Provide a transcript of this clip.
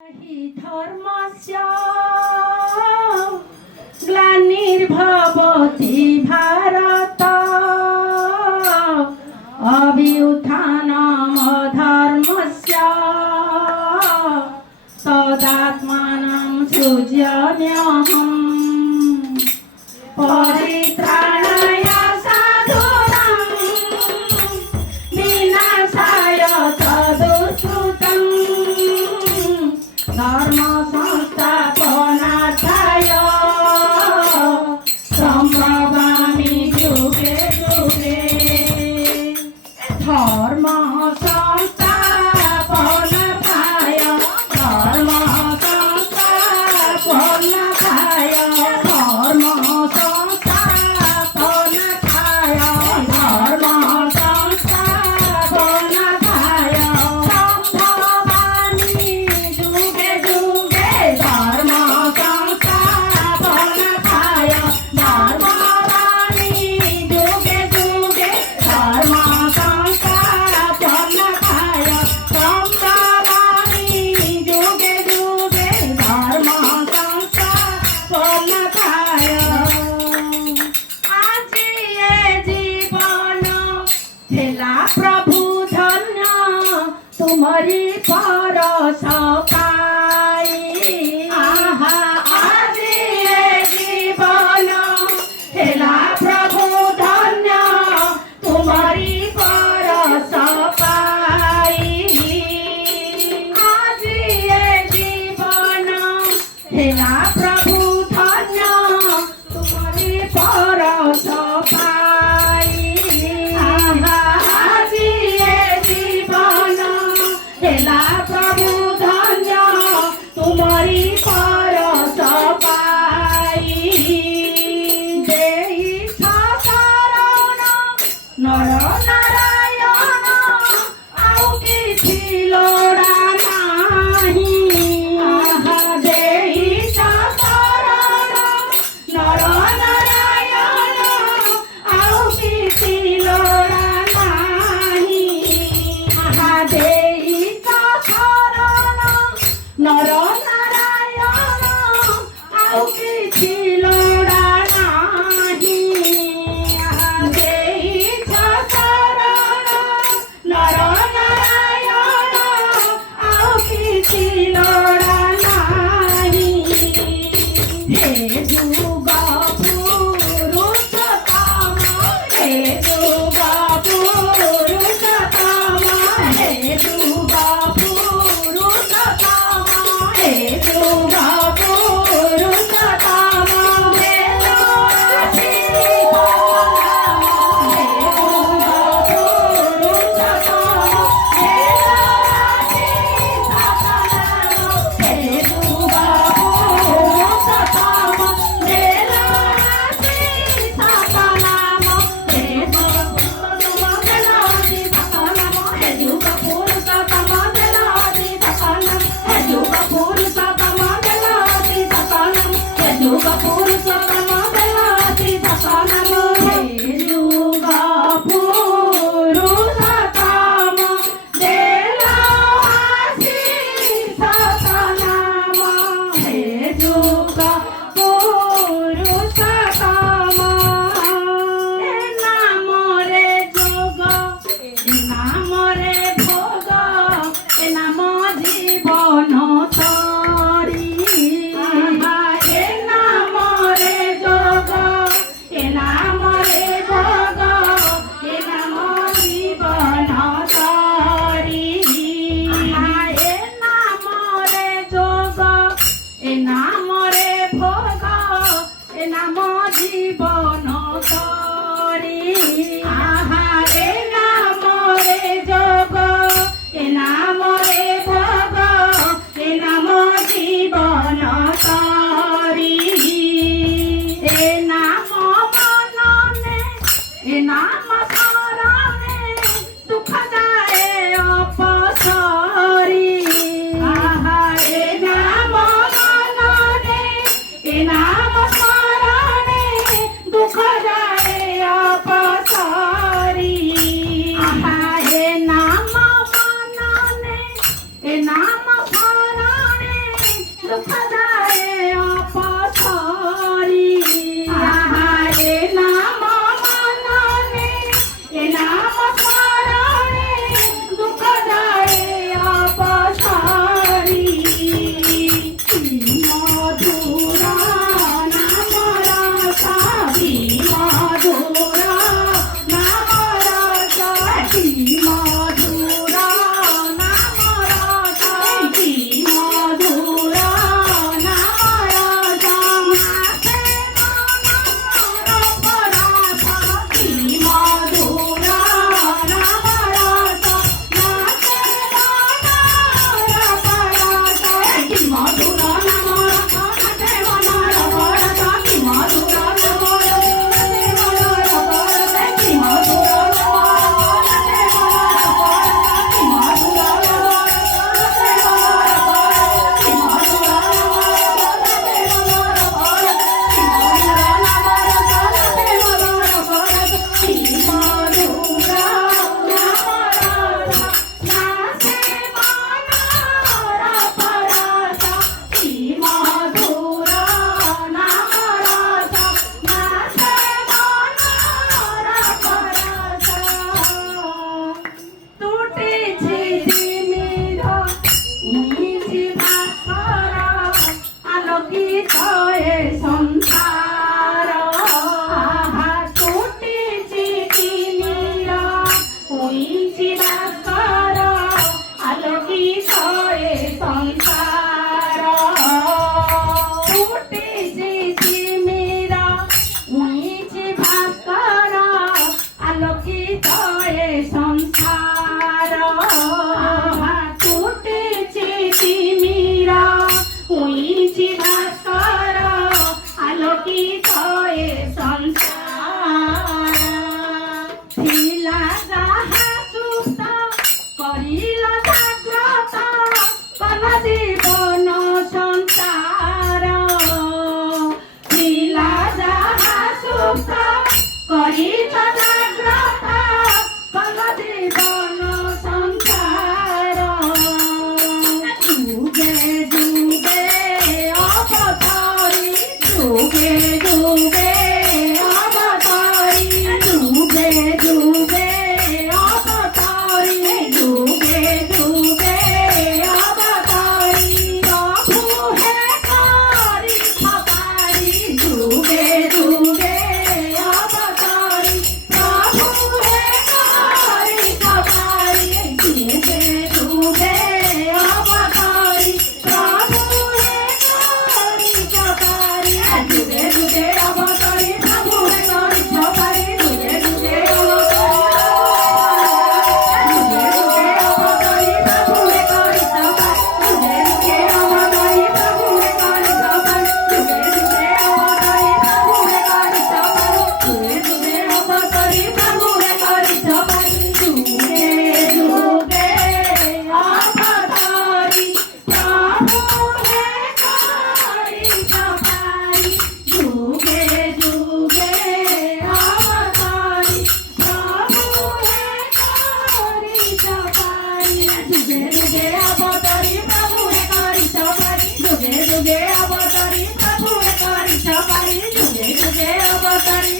हि धर्मस्य ग्लानिर्भवति भारत अभ्युत्थानमधर्मस्य तदात्मानं सृज्याम्यहम् परित्राणाय साधूनां विनाशाय तदुष्कृतं धर्म संस्थापनार्थाय सम्भवामि युगे युगे धर्म संस्थापनार्थाय धर्म संस्थापनार्थाय धर्म संस्थापनार्थाय धर्म संस्थापनार्थाय सम्भवामि युगे युगे धर्म संस्थापनार्थाय सम्भवामि युगे युगे धर्म संस्थापनार्थाय सम्भवामि युगे युगे धर्म संस्थापनार्थाय আজি এ জীবন ଥିଲା প্রভু ধন্য তুমরি পরশ পাই আহা আজি এ জীবন ଥିଲା প্রভু ধন্য তুমরি পরশ পাই আজি এ জীবন ଥିଲା প্রভু ধন্য তুমরি পরশ পাই আহা আজি এ জীবন ଥିଲା প্রভু ধন্য তুমরি পরশ পাই ଦେଇଛ ଶରଣ ନର ନାରାୟଣ ଆଉ କିଛି ଲୋଡ଼ା ନାହିଁ ଆହା ଦେଇଛ ଶରଣ ନର ନାରାୟଣ ଆଉ କିଛି ଲୋଡ଼ା ନାହିଁ ଆହା ଦେଇଛ ଶରଣ ନର ନାରାୟଣ ଆଉ କିଛି ଲୋଡ଼ା ନାହିଁ ଆହା ଦେଇଛ ଶରଣ ନର ନାରାୟଣ ଆଉ କିଛି ଲୋଡ଼ା ନାହିଁ हे ଯୁଗ ପୁରୁଷୋତ୍ତମ हे ଯୁଗ ପୁରୁଷୋତ୍ତମ हे ଯୁଗ ପୁରୁଷୋତ୍ତମ हे ଯୁଗ ପୁରୁଷୋତ୍ତମ ବେଲ ଆସି हे ଯୁଗ ପୁରୁଷୋତ୍ତମ ବେଲ ଆସି हे ଯୁଗ ପୁରୁଷୋତ୍ତମ ବେଲ ଆସି ସତନାମ हे ଯୁଗ ପୁରୁଷୋତ୍ତମ ବେଲ ଆସି ସତନାମ हे ଯୁଗ ପୁରୁଷୋତ୍ତମ ବେଲ ଆସି ସତନାମ हे ଯୁଗ ପୁରୁଷୋତ୍ତମ ବେଲ ଆସି ସତନାମ हे ଯୁଗ ପୁରୁଷୋତ୍ତମ ବେଲ ଆସି ସତନାମ हे ଯୁଗ ପୁରୁଷୋତ୍ତମ ଏ ନାମରେ ଯୋଗ ଏ ନାମରେ ଭୋଗ ଏ ନାମ ଜୀବନ ତରି ଆହା ଏ ନାମରେ ଯୋଗ ଏ ନାମରେ ଭୋଗ ଏ ନାମ ଜୀବନ ତରି ଆହା ଏ ନାମରେ ଯୋଗ ଏ ନାମରେ ଭୋଗ ଏ ନାମ ଜୀବନ ତରି ଆହା ଏ ନାମରେ ଯୋଗ ଏ ନାମରେ ଭୋଗ ଏ ନାମ ଜୀବନ ତରି ଏ ନାମ ମନନେ ଏ ନାମ ଶରଣେ ଦୁଃଖ ଯାଏ ଅପସରି ଆହା ଏ ନାମ ମନନେ ଏ ନାମ ଶରଣେ ଦୁଃଖ দুঃখ যায় অপসরি আহারে নাম মননে এ নাম স্মরণে দুঃখ যায় অপসরি মধুর নাম রস মধুর নাম রস মধুর নাম রস মধুর নাম রস মাসে মনোর পরশ মধুর নাম রস মাসে মনোর পরশ মধুর নাম রস মাসে মনোর পরশ মধুর নাম সংসার টুটিছি তিমির হইছি ভাস্কর আলোকিত এ সংসার টুটিছি তিমির হইছি ভাস্কর আলোকিত এ সংসার টুটিছি তিমির হইছি ভাস্কর আলোকিত এ সংসার ছিলা যাহা সুপ্ত করিল জাগ্রত কল জীবন সংসার ছিলা যাহা সুপ্ত করিল জাগ্রত কল জীবন সংসার যুগে যুগে অবতারি যুগে যুগে অবতারি যুগে যুগে অবতারি যুগে যুগে অবতারি প্রভু হে করি খবরি যুগে যুগে অবতারি প্রভু হে করি খবরি যুগে যুগে অবতারি প্রভু হে করি খবরি যুগে যুগে অবতারি প্রভু হে করি খবরি যুগে যুগে অবতারি